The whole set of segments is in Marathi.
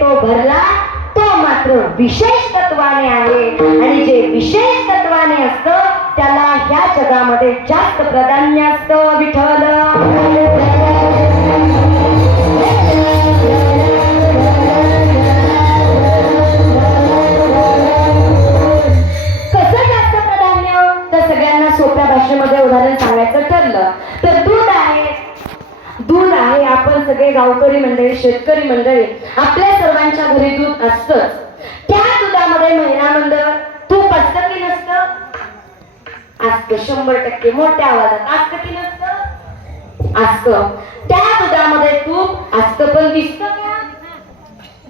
तो भरला तो मात्र विशेष तत्वाने आहे. आणि जे विशेष तत्वाने असतं त्याला ह्या जगामध्ये जास्त प्राधान्य असतं. विठ्ठल कसं जास्त प्राधान्य तर सगळ्यांना सोप्या भाषेमध्ये उदाहरण सांगायचं ठरलं तर दूध आहे. आपण सगळे गावकरी मंडळी शेतकरी मंडळी आपल्या सर्वांच्या घरी दूध असतंच. त्या दुधामध्ये महिला मंडळ तूप असतं की नसतं? असतं. 100% मोठ्या आवाजात असतं की नसतं? असतं. त्या दुधामध्ये तूप असतं पण दिसतं का?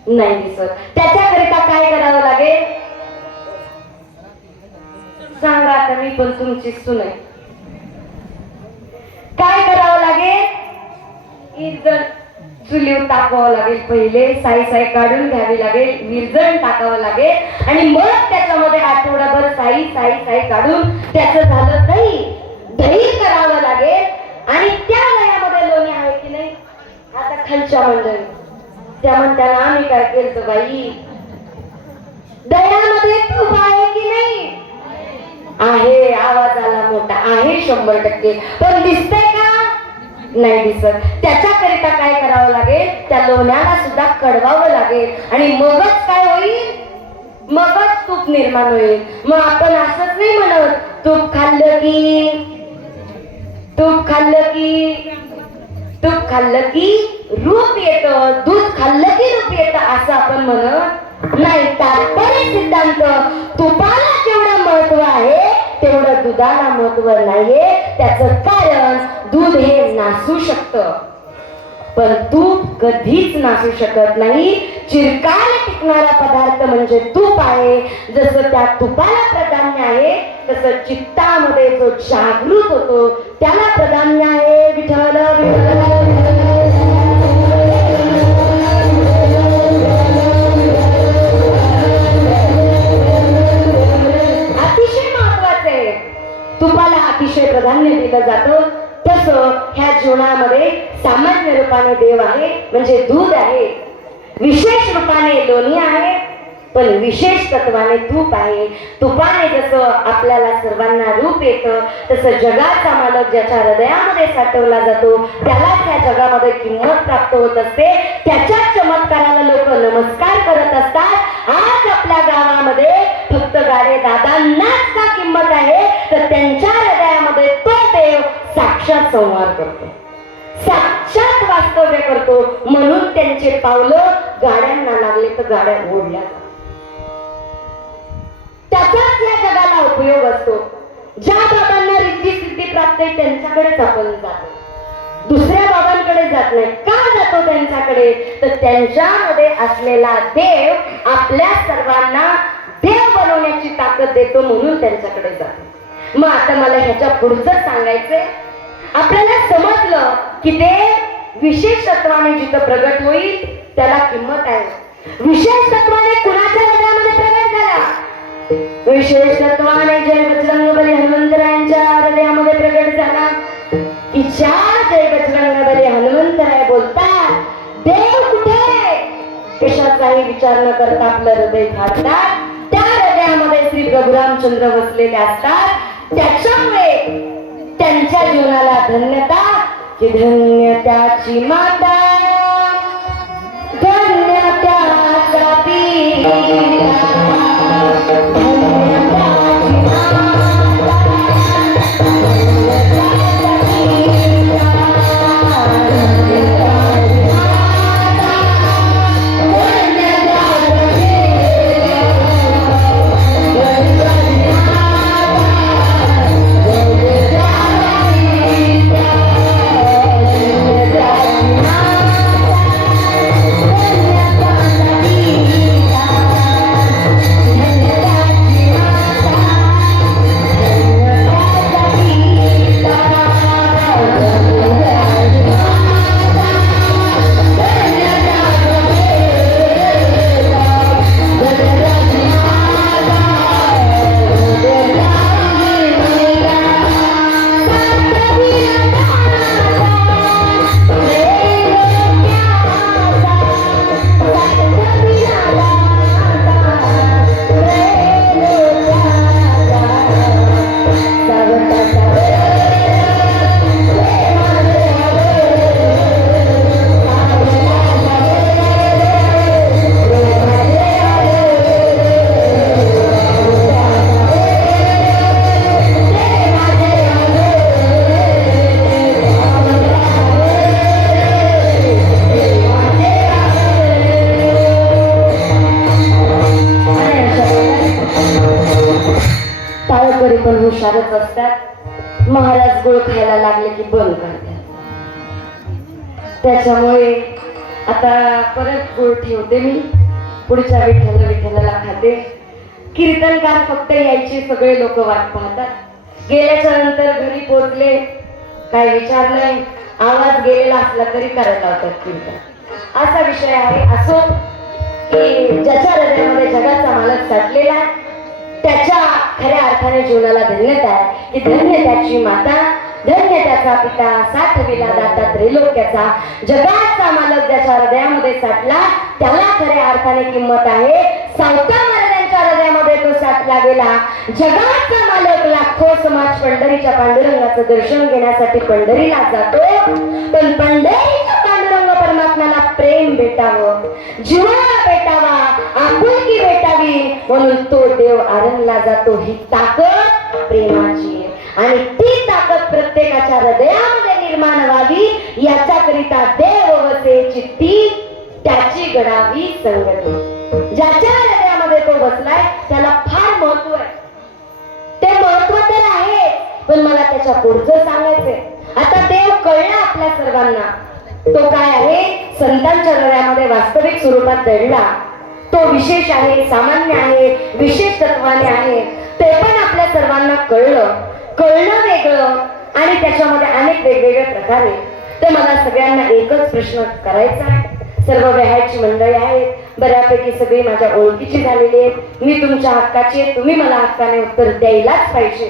नाही दिसत. त्याच्याकरिता काय करावं लागेल सांगा. आता मी पण तुमची सून आहे. काय करावं लागेल? विरजण चुलीवर टाकावं लागेल. पहिले साई काढून घ्यावी लागेल. विरजण टाकावं लागेल आणि मग त्याच्यामध्ये आठवडाभर साई काढून त्याचं झालं दही करावं लागेल. आणि त्या दह्यामध्ये लोणी आहे की नाही? आता खालच्या मंडळी त्या म्हणताना आम्ही काय केलं बाई दह्यामध्ये तूप आहे की नाही? आहे. आवाज आला मोठा आहे. 100% पण दिसतंय का? नाही दिसत. त्याच्याकरिता काय करावं लागेल? त्या लोण्याला सुद्धा कडवावं लागेल आणि मगच काय होईल? मगच तूप निर्माण होईल. मग आपण असंच नाही म्हणत तूप खाल्लं की रूप येतं, दूध खाल्लं की रूप येतं असं आपण म्हणत नाही. तात्पर्य सिद्धांत तुपाला जेवढं महत्व आहे तेवढं दुधाला महत्व नाहीये. त्याचं कारण दूध हे नासू शकतं पण तूप कधीच नासू शकत नाही. चिरकाल टिकणारा पदार्थ म्हणजे तूप आहे. जसं त्या तुपाला प्राधान्य आहे तसं चित्तामध्ये जो जागृत होतो त्याला प्राधान्य आहे. विठ्ठल अतिशय महत्वाचे आहे. तुपाला अतिशय प्राधान्य दिलं जातं. तसं ह्या जीवनामध्ये सामान्य रूपाने देव आहे म्हणजे दूध आहे. विशेष रूपाने लोणी आहे पण विशेष तत्वाने तूप आहे. तुपाने जसं आपल्याला सर्वांना रूप येतं तसं जगाचा मालक ज्याच्या हृदयामध्ये साठवला जातो त्यालाच या जगामध्ये किंमत प्राप्त होत असते. त्याच्याच चमत्काराला लोक नमस्कार करत असतात. आज आपल्या गावामध्ये फक्त गाडे दादांनाच का किंमत आहे तर त्यांच्या हृदयामध्ये तो देव साक्षात संवाद करतो, साक्षात वास्तव्य करतो. म्हणून त्यांचे पावलं गाड्यांना लागले तर गाड्या ओढल्या. त्याचाच या जगाला उपयोग असतो. ज्या बाबांना रिद्धी सिद्धी प्राप्त आहे त्यांच्याकडेच आपण जातो, दुसऱ्या बाबांकडे जात नाही. का जातो त्यांच्याकडे तर त्यांच्यामध्ये असलेला देव आपल्या सर्वांना देव बनवण्याची ताकद देतो म्हणून त्यांच्याकडे जातो. मग आता मला ह्याच्या पुढचं सांगायचंय. आपल्याला समजलं की देव विशेष तत्वाने जिथं प्रगट होईल त्याला किंमत आहे. विशेष तत्वाने कुणाच्या हृदयामध्ये प्रगट झाला? विशेष तत्वाने जय बजरंगबली हनुमंतरायांच्या हृदयामध्ये प्रगट झाला. की ज्या जय बजरंगबली हनुमंतराय बोलतात देव कुठे कशाचाही विचार न करता आपलं हृदय फाडतात. त्या हृदयामध्ये श्री प्रभू रामचंद्र बसलेले असतात. त्याच्यामुळे त्यांच्या जीवनाला धन्यता की धन्य त्याची माता धन्य त्याचा पिता महाराजच असतात. महाराज गोड खायला लागले की बंद करतात. त्याच्यामुळे आता परत गोड ठेवते मी, पुढच्या विठ्ठलाला खाते. कीर्तनकार फक्त यायचे, सगळे लोक वाट पाहतात. गेल्याच्या नंतर घरी पोहोचले, काय विचार नाही, आवाज गेलेला असला तरी करायला लावतात कीर्तन. असा विषय आहे. असो की ज्याच्या हृदयामध्ये जगाचा मालक साठलेला आहे, त्याच्या खऱ्या अर्थाने जीवनाला धन्यता आहे. की धन्य त्याची माता, धन्य त्याचा पिता, साठविला दाता त्रैलोक्याचा. जगाचा मालक ज्याच्या हृदयामध्ये साठला त्याला खऱ्या अर्थाने किंमत आहे. सावता महाराजांच्या हृदयामध्ये तो साठला गेला. जगाचा मालक लाखो समाज पंढरीच्या पांडुरंगाचं दर्शन घेण्यासाठी पंढरीला जातो, पण पंढरीच्या पांडुरंग परमात्म्याला प्रेम भेटावं, जीवाला भेटावा, आपुलकी भेटावी म्हणून तो देव आरंगला जातो. ही ताकद प्रेमाची आहे आणि ती ताकद प्रत्येकाच्या हृदयामध्ये निर्माण व्हावी याच्याकरिता देव वसे चित्ती त्याची घडावी संगती. ज्याच्या हृदयामध्ये तो बसलाय त्याला फार महत्व आहे. ते महत्व तर आहे, पण मला त्याच्या पुढचं सांगायचंय. आता देव कळला आपल्या सर्वांना. तो काय आहे? संतांच्या हृदयामध्ये वास्तविक स्वरूपात दडला. तो विशेष आहे, सामान्य आहे, विशेष तत्वाने आहे. ते पण आपल्या सर्वांना कळलं. कळणं वेगळं आणि त्याच्यामध्ये अनेक वेगवेगळे प्रकार आहेत. तर मला सगळ्यांना एकच प्रश्न करायचा आहे. सर्व व्याहाची मंडळी आहेत, बऱ्यापैकी सगळी माझ्या ओळखीची झालेली आहेत. मी तुमच्या हक्काची आहे, तुम्ही मला हक्काने उत्तर द्यायलाच पाहिजे.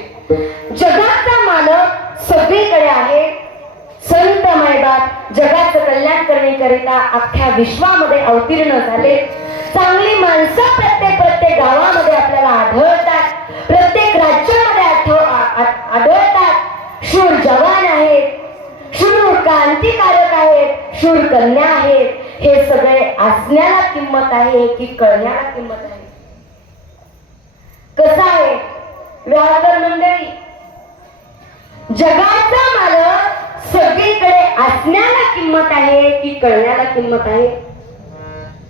जगाचा मालक सगळीकडे आहे. संत मैबाप जगाचं कल्याण करण्याकरिता अख्ख्या विश्वामध्ये अवतीर्ण झाले. चांगली माणसं प्रत्येक गावामध्ये आपल्याला आढळतात, प्रत्येक राज्यामध्ये आढळतात. शूर जवान आहेत, शूर क्रांतिकारक आहेत, शूर कन्या आहेत. हे सगळे असण्याला किंमत आहे की कळण्याला किंमत आहे? कसं आहे व्याहकर मंडळी? जगाचा मालक सगळीकडे असण्याला किंमत आहे की कळण्याला किंमत आहे?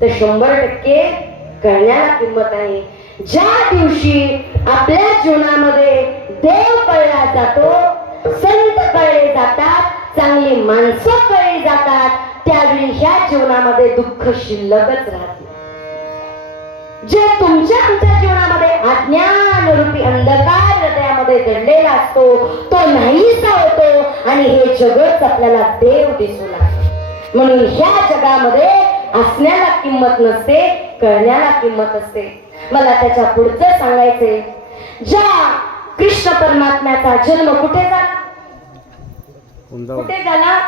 तर 100% कळण्याला किंमत आहे. ज्या दिवशी आपल्या जीवनामध्ये देव कळला जातो, संत कळले जातात, चांगली माणसं कळली जातात, त्यावेळी ह्या जीवनामध्ये दुःख शिल्लकच राहते. जे तुमच्या आमच्या जीवनामध्ये अज्ञान रूपी अंधकार हृदयामध्ये दडलेला असतो तो नाहीसा होतो आणि हे जगच आपल्याला देव दिसू लागतो. म्हणून ह्या जगामध्ये असण्याला किंमत नसते, कळण्याला किंमत असते. मला त्याच्या पुढचं सांगायचे. ज्या कृष्ण परमात्म्याचा जन्म कुठे झाला? कुठे झाला?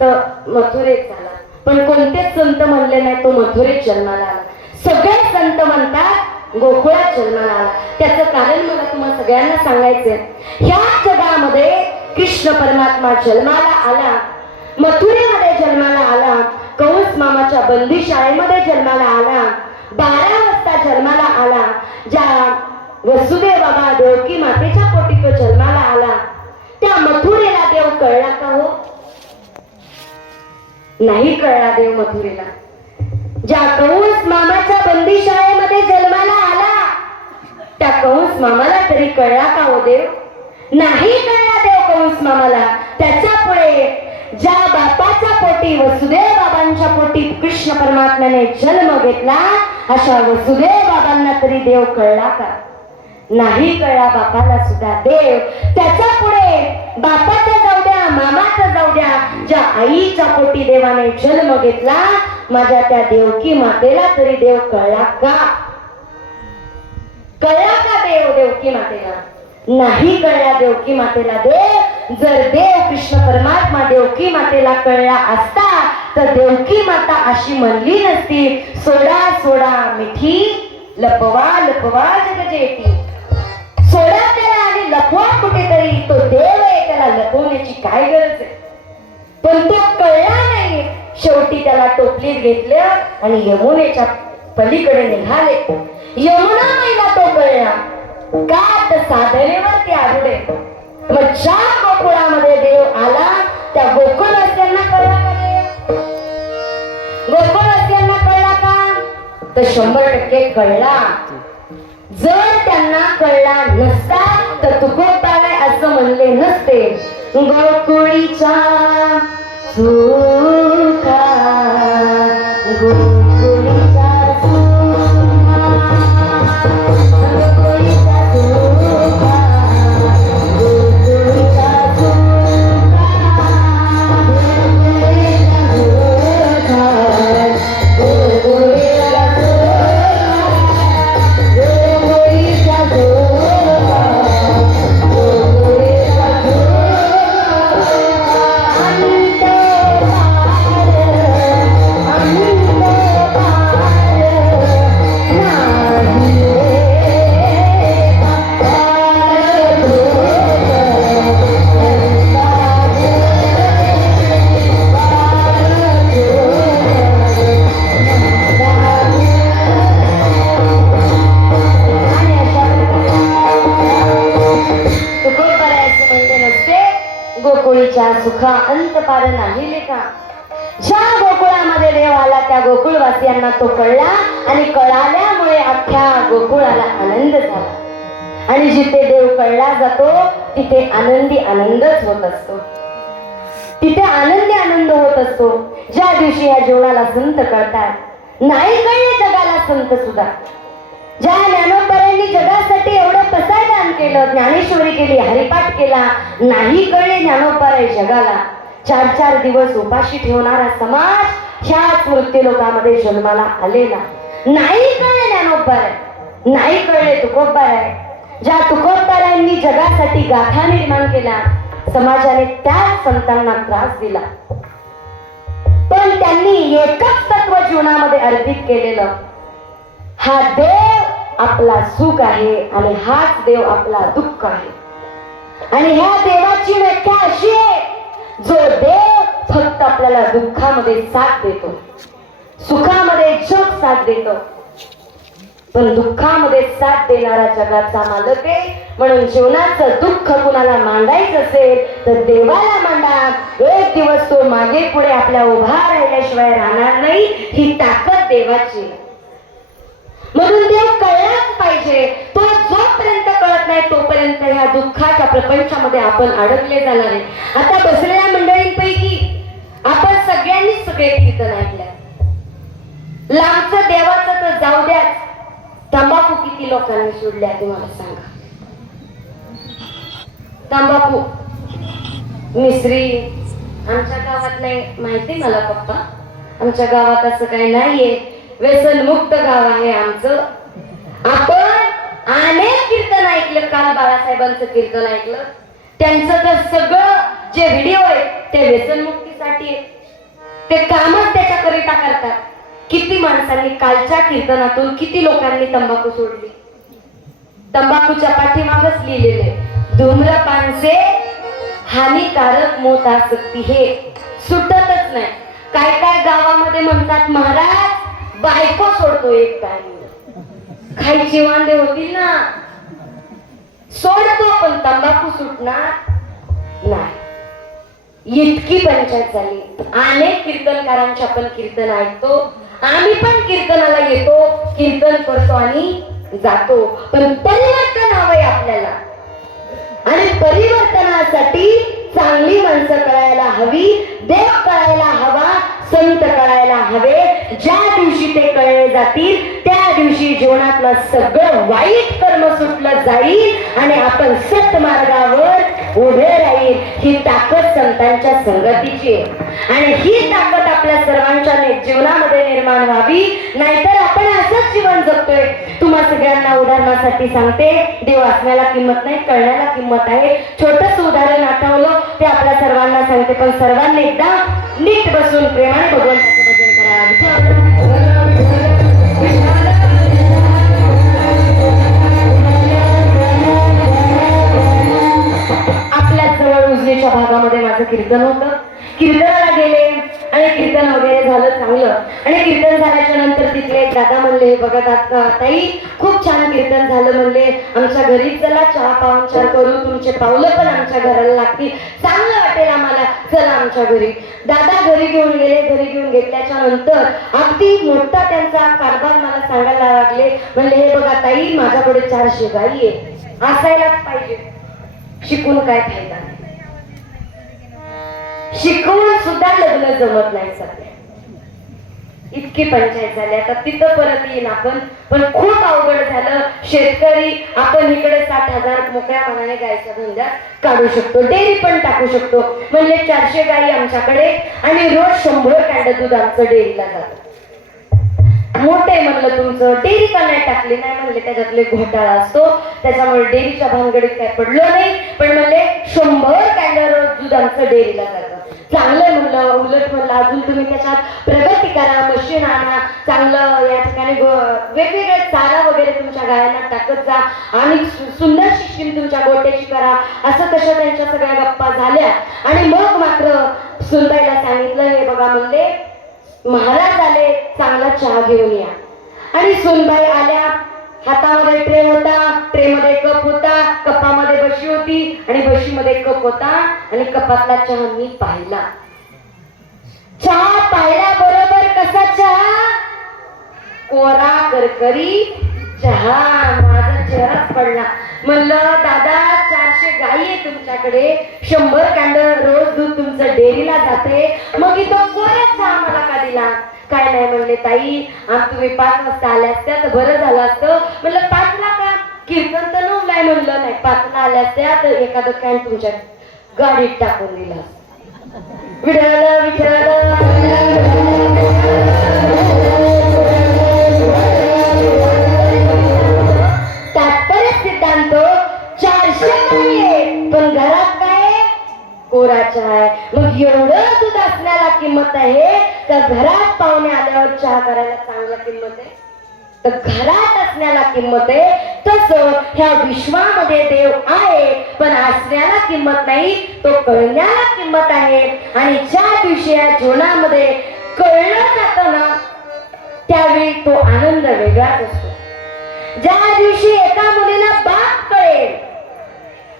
तर मथुरेत झाला. पण कोणतेच संत म्हणले नाही तो मथुरेत जन्माला आला. सगळे संत म्हणतात गोकुळात जन्माला आला. त्याचं कारण मला तुम्हाला सगळ्यांना सांगायचंय. ह्या जगामध्ये कृष्ण परमात्मा जन्माला आला, मथुरेमध्ये जन्माला आला, कंस मामाच्या बंदी शाळेमध्ये जन्माला आला, 12 वाजता जन्माला आला. ज्या वसुदेव बाबा देवकी मातेच्या पोटी तो जन्माला आला, त्या मथुरेला देव कळला का हो? नाही कळला देव मथुरेला. ज्या कंस मामाच्या बंदी शाळेमध्ये जन्माला आला त्या कंस मामाला तरी कळला का हो देव? नाही कळला देव कंस मामाला. त्याच्या पुढे ज्या बापाच्या पोटी वसुदेव बाबांच्या पोटी कृष्ण परमात्म्याने जन्म घेतला अशा वसुदेव बाबांना तरी देव कळला का? नाही कळला बापाला सुद्धा देव. त्याच्या पुढे बापाचा जाऊ द्या, मामाचा जाऊ द्या, ज्या आईच्या पोटी देवाने जन्म घेतला माझ्या त्या देवकी मातेला तरी देव कळला का? कळला का देव देवकी मातेला? नाही कळला देवकी मातेला देव. जर देव कृष्ण परमात्मा देवकी मातेला कळला असता तर देवकी माता अशी म्हणली नसती, सोडा सोडा मिठी लपवा लपवा जगजेती. सोडा त्याला आणि लपवा कुठेतरी, तो देव आहे, त्याला लपवण्याची काय गरज आहे? पण तो कळला नाही. शेवटी त्याला टोपलीत घेतलं आणि यमुनेच्या पलीकडे निघाले. यमुना महिला तो कळला का? तर साधनेवरती आढळे. मग ज्या गोकुळामध्ये देव आला त्या गोकुळवासियांना कळला का देव? गोकुळवासियांना कळला का? तर 100% कळला. जर त्यांना कळला नसता तर तुकोबाराय असं म्हणले नसते. गोकुळीच्या सुखा गोकुळीच्या सुखा गोकुळीच्या सुखा गोकुळीच्या गोकुळीच्या सुखा अंत पार नाही लेखा. ज्या गोकुळामध्ये देव आला त्या गोकुळवासियांना तो कळला आणि कळाल्यामुळे अख्ख्या गोकुळाला आनंद झाला. आणि जिथे देव कळला जातो तिथे आनंदी आनंदच होत असतो, तिथे आनंदी आनंद होत असतो. ज्या दिवशी या जीवनाला संत कळतात, नाही कळले जगाला संत सुद्धा. ज्या ज्ञानोबांनी जगासाठी एवढं पसायदान केलं, ज्ञानेश्वरी केली, हरिपाठ केला, नाही कळले ज्ञानोबाराय जगाला, 4-4 दिवस उपाशी ठेवणारा समाज ह्याच मृत्यूलोकामध्ये जन्माला आलेला. नाही कळले ज्ञानोबाराय, नाही कळले तुकोबाराय. ज्या तुकोबारायांनी जगासाठी गाथा निर्माण केला, समाजाने त्याच संतांना त्रास दिला. पण त्यांनी एकच तत्व जीवनामध्ये अर्पित केलेलं, हा देव आपला सुख आहे आणि हाच देव आपला दुःख आहे. आणि ह्या देवाची व्याख्या अशी आहे, जो देव फक्त आपल्याला दुःखामध्ये साथ देतो, सुखामध्ये जग साथ देतो, पण दुःखामध्ये साथ देणारा जगाचा मालक आहे. म्हणून जीवनाचं दुःख कुणाला मांडायचं असेल तर देवाला मांडा. एक दिवस तो मागे पुढे आपल्या उभा राहिल्याशिवाय राहणार नाही. ही ताकद देवाची. म्हणून देव कळलाच पाहिजे. तो जोपर्यंत कळत नाही तोपर्यंत ह्या दुःखाच्या प्रपंचामध्ये आपण अडकले जाणार आहे. आता बसलेल्या मंडळींपैकी आपण सगळ्यांनी सगळे कीर्तन ऐकले. लांबचं देवाचं तर जाऊ द्या, तंबाखू किती लोकांनी सोडल्या ते मला सांगा. तंबाखू मिश्री आमच्या गावात नाही माहिती मला पप्पा, आमच्या गावात असं काही नाहीये. व्यसनमुक्त गाव आहे आमचं. आपण अनेक कीर्तन ऐकलं. काल बाळासाहेबांचं कीर्तन ऐकलं. त्यांचं तर सगळं जे व्हिडिओ आहे ते व्यसनमुक्तीसाठी आहे. ते कामच त्याच्याकरिता करतात. किती माणसांनी कालच्या कीर्तनातून किती लोकांनी तंबाखू सोडली. तंबाखूच्या पाठीमागच लिहिलेले, धूम्रपान से हानिकारक मोत आसक्ती, हे सुटतच नाही. काय काय गावामध्ये म्हणतात, महाराज बायको सोडतो एक टाइम. खायची वांदे होतील ना, सोडतो पण तंबाखू सुटणार नाही. इतकी पंचायत झाली. अनेक कीर्तनकारांचे आपण कीर्तन ऐकतो. आम्ही पण कीर्तनाला येतो, कीर्तन करतो आणि जातो. पण परिवर्तन हवंय आपल्याला. आणि परिवर्तनासाठी चांगली माणसं कळायला हवी, देव कळायला हवा, संत कळायला हवे. ज्या दिवशी ते कळले जातील त्या दिवशी जीवनातलं सगळं वाईट कर्म सुटलं जाईल आणि आपण सत्मार्गावर उभे राहील. ही ताकद संतांच्या संगतीची आहे. आणि ही ताकद आपल्या सर्वांच्या जीवनामध्ये निर्माण व्हावी. नाहीतर आपण असंच जीवन जगतोय. तुम्हा सगळ्यांना उदाहरणासाठी सांगते, देव असण्याला किंमत नाही, कळण्याला किंमत आहे. छोटस उदाहरण आठवलं ते आपल्या सर्वांना सांगते. पण सर्वांनी एकदा नीट बसून प्रेमाने भगवंताचं भजन करा. आपल्या जवळ उजनीच्या भागामध्ये माझं कीर्तन होतं. कीर्तनाला गेले आणि कीर्तन वगैरे झालं चांगलं. आणि कीर्तन झाल्याच्या नंतर तिथले एक दादा म्हणले, बघा ताई खूप छान कीर्तन झालं म्हणले, आमच्या घरी चला चहा पाहुणचार करू, तुमचे पावलं पण आमच्या घराला लागतील, चांगलं वाटेल आम्हाला, चला आमच्या घरी. दादा घरी घेऊन गेले. घरी घेऊन घेतल्याच्या नंतर अगदी मोठा त्यांचा कारभार मला सांगायला लागले. म्हणले, हे बघा ताई माझ्याकडे 400 गायी आहे, असायलाच पाहिजे. शिकून काय फायदा नाही. शिकवून सुद्धा लग्न जमत नाही सध्या. इतकी पंचायत झाली. आता तिथं परत येईन आपण, पण खूप अवघड झालं. शेतकरी आपण इकडे 60,000 मोकळ्या मनाने गायच्या धंद्यात काढू शकतो, डेअरी पण टाकू शकतो. म्हणले 400 गायी आमच्याकडे आणि रोज 100 कॅन्ड दूध आमचं डेअरीला जातं. मोठे म्हणलं तुमचं, डेअरी का नाही टाकली? नाही म्हणले त्याच्यातले घोटाळा असतो, त्याच्यामुळे डेअरीच्या भानगडीत काय पडलो नाही. पण म्हणले 100 कॅन्ड रोज दूध आमचं डेअरीला जातं. चांगलं म्हणलं. उलट म्हणलं अजून तुम्ही त्याच्यात प्रगती करा, मशीन आणा, चांगलं या ठिकाणी वेगवेगळे चारा वगैरे तुमच्या गायांना टाकत जा आणि सुंदर सिस्टीम तुमच्या गोट्याची करा. असं तशा त्यांच्या सगळ्या गप्पा झाल्या. आणि मग मात्र सुनबाईला सांगितलं, हे बघा म्हणले महाराज आले, चांगला चहा घेऊन या. आणि सुनबाई आल्या. हातामध्ये ट्रे होता, ट्रे मध्ये कप होता, कपामध्ये बशी होती आणि बशीमध्ये कप होता आणि कपातला चहा मी पाहिला. चहा पाहिला बरोबर कसा चहा? कोरा करकरी चहा. माझा चेहराच पडला. म्हणलं दादा 400 गायी आहे तुमच्याकडे, 100 कॅन्ड रोज दूध तुमचं डेअरीला जाते, मग इथं कोरा चहा मला का दिला? काय नाही म्हणले ताई, तुम्ही 5 वाजता आल्या असत्या तर बरं झालं असतं. म्हणलं 5ला का? कीर्तन तर 9ला आहे. म्हणलं नाही, 5ला आल्या असत्या तर एखादं कॅन तुमच्या गाडीत टाकून दिला असतं. विठ्ठल विठ्ठल. तात्पर्य सिद्धांत 400 गायी पण घरात काय कोरा चहा आहे. मग एवढं दूध असण्याला किंमत आहे का घरात पाहुणे आल्यावर चहा करायला चांगला किंमत आहे? तर घरात असण्याला किंमत आहे. तसं ह्या विश्वामध्ये देव आहे पण असण्याला किंमत नाही, तो कळण्याला किंमत आहे. आणि ज्या दिवशी या जीवनामध्ये कळलं जातं ना, त्यावेळी तो आनंद वेगळाच असतो. ज्या दिवशी एका मुलीला बाप कळेल,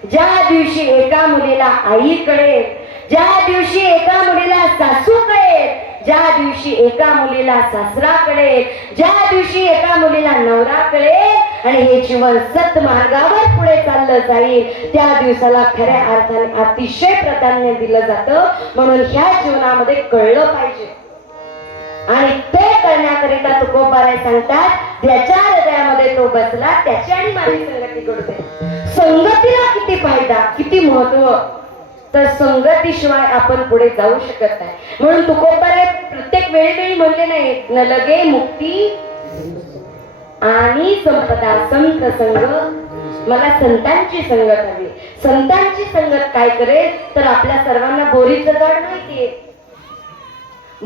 ज्या दिवशी एका मुलीला आई कळेल, ज्या दिवशी एका मुलीला सासू कळेल, ज्या दिवशी एका मुलीला सासरा कळेल, ज्या दिवशी एका मुलीला नवरा कळेल आणि हे जीवन सत्मार्गावर पुढे चाललं जाईल, त्या दिवसाला खऱ्या अर्थाने अतिशय प्राधान्य दिलं जातं. म्हणून ह्या जीवनामध्ये कळलं पाहिजे. आणि ते करण्याकरिता तुकोबाराय सांगतात, ज्याच्या हृदयामध्ये तो बसला त्याची आणि माझी संगती घडते. संगतीला किती फायदा, किती महत्व, तर संगतीशिवाय आपण पुढे जाऊ शकत नाही. म्हणून तुकोबाराय प्रत्येक वेळोवेळी म्हणले नाही, न लगे मुक्ती आणि संपदा संत संग. मला संतांची संगत हवी. संतांची संगत काय करेल तर आपल्या सर्वांना बोरीचं झाड माहितीये,